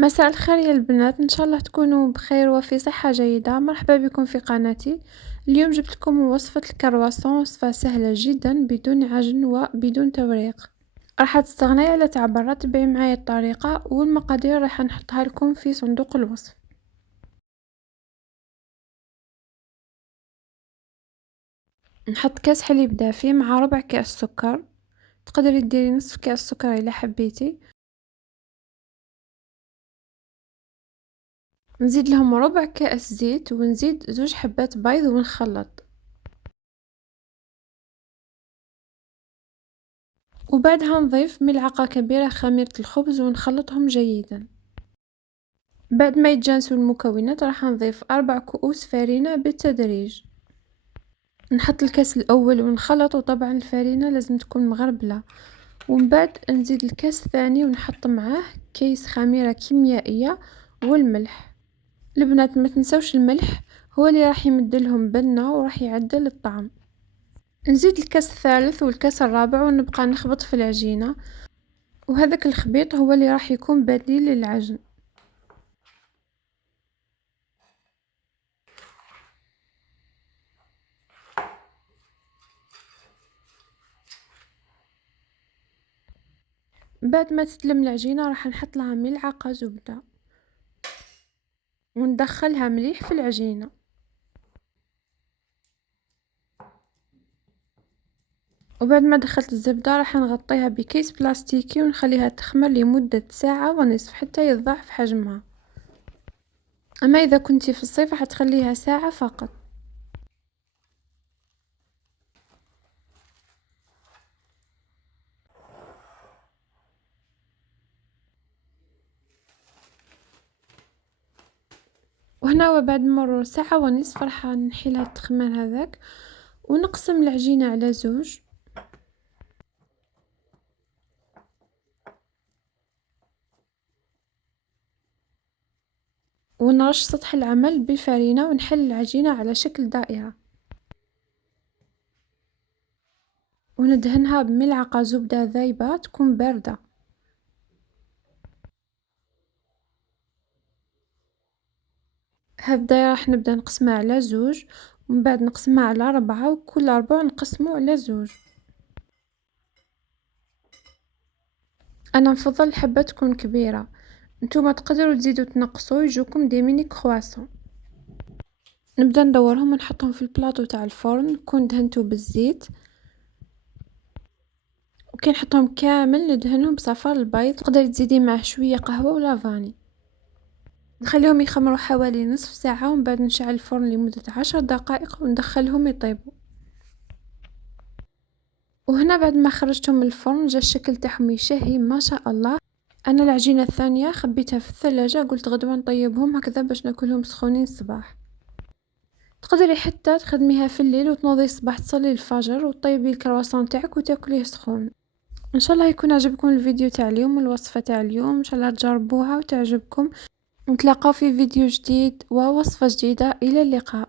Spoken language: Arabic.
مساء الخير يا البنات، ان شاء الله تكونوا بخير وفي صحة جيدة. مرحبا بكم في قناتي. اليوم جبت لكم وصفة الكرواسون، وصفة سهلة جدا بدون عجن وبدون توريق. راح تستغني على تعبر، تبعي معايا الطريقة والمقادير راح نحطها لكم في صندوق الوصف. نحط كاس حليب دافي مع ربع كاس سكر، تقدري ديري نصف كاس سكر اذا حبيتي. نزيد لهم ربع كاس زيت ونزيد 2 حبات بيض ونخلط. وبعدها نضيف ملعقة كبيرة خميرة الخبز ونخلطهم جيدا. بعد ما يتجانسوا المكونات راح نضيف 4 كؤوس فرينة بالتدريج. نحط الكاس الأول ونخلط، وطبعا الفرينة لازم تكون مغربلة. ومن بعد نزيد الكاس الثاني ونحط معاه كيس خميرة كيميائية والملح. البنات ما تنسوش الملح، هو اللي راح يمدلهم بنة وراح يعدل الطعم. نزيد الكاس الثالث والكاس الرابع ونبقى نخبط في العجينة، وهذاك الخبيط هو اللي راح يكون بديل للعجن. بعد ما تتلم العجينة راح نحط لها ملعقة زبدة وندخلها مليح في العجينة. وبعد ما دخلت الزبدة راح نغطيها بكيس بلاستيكي ونخليها تخمر لمدة ساعة ونصف حتى يتضاعف حجمها. اما اذا كنتي في الصيف راح تخليها ساعة فقط. وهنا وبعد مرور ساعة ونصف راح نحيلها التخمير هذاك ونقسم العجينة على 2 ونرش سطح العمل بالفرينة ونحل العجينة على شكل دائرة، وندهنها بملعقة زبدة ذايبة تكون باردة. هالدايرة راح نبدأ نقسمها على 2 ومن بعد نقسمها على 4 وكل 4 نقسمه على 2. انا نفضل الحبة تكون كبيرة، نتوما تقدروا تزيدوا تنقصوا يجوكم دي ميني كرواسون. نبدا ندورهم ونحطهم في البلاطو تاع الفرن، كون دهنتو بالزيت وكي نحطهم كامل ندهنهم بصفار البيض، تقدري تزيدي معه شويه قهوه ولا فاني. نخليهم يخمروا حوالي نصف ساعه ومن بعد نشعل الفرن لمده 10 دقائق وندخلهم يطيبوا. وهنا بعد ما خرجتهم من الفرن جا الشكل تاعهم يشهي ما شاء الله. انا العجينه الثانيه خبيتها في الثلاجه، قلت غدوه نطيبهم هكذا باش ناكلهم سخونين الصباح. تقدري حتى تخدميها في الليل وتنوضي الصباح تصلي الفجر وطيبي الكرواسون تاعك وتاكليه سخون. ان شاء الله يكون عجبكم الفيديو تاع اليوم والوصفه تاع اليوم، ان شاء الله تجربوها وتعجبكم. نتلاقاو في فيديو جديد ووصفه جديده، الى اللقاء.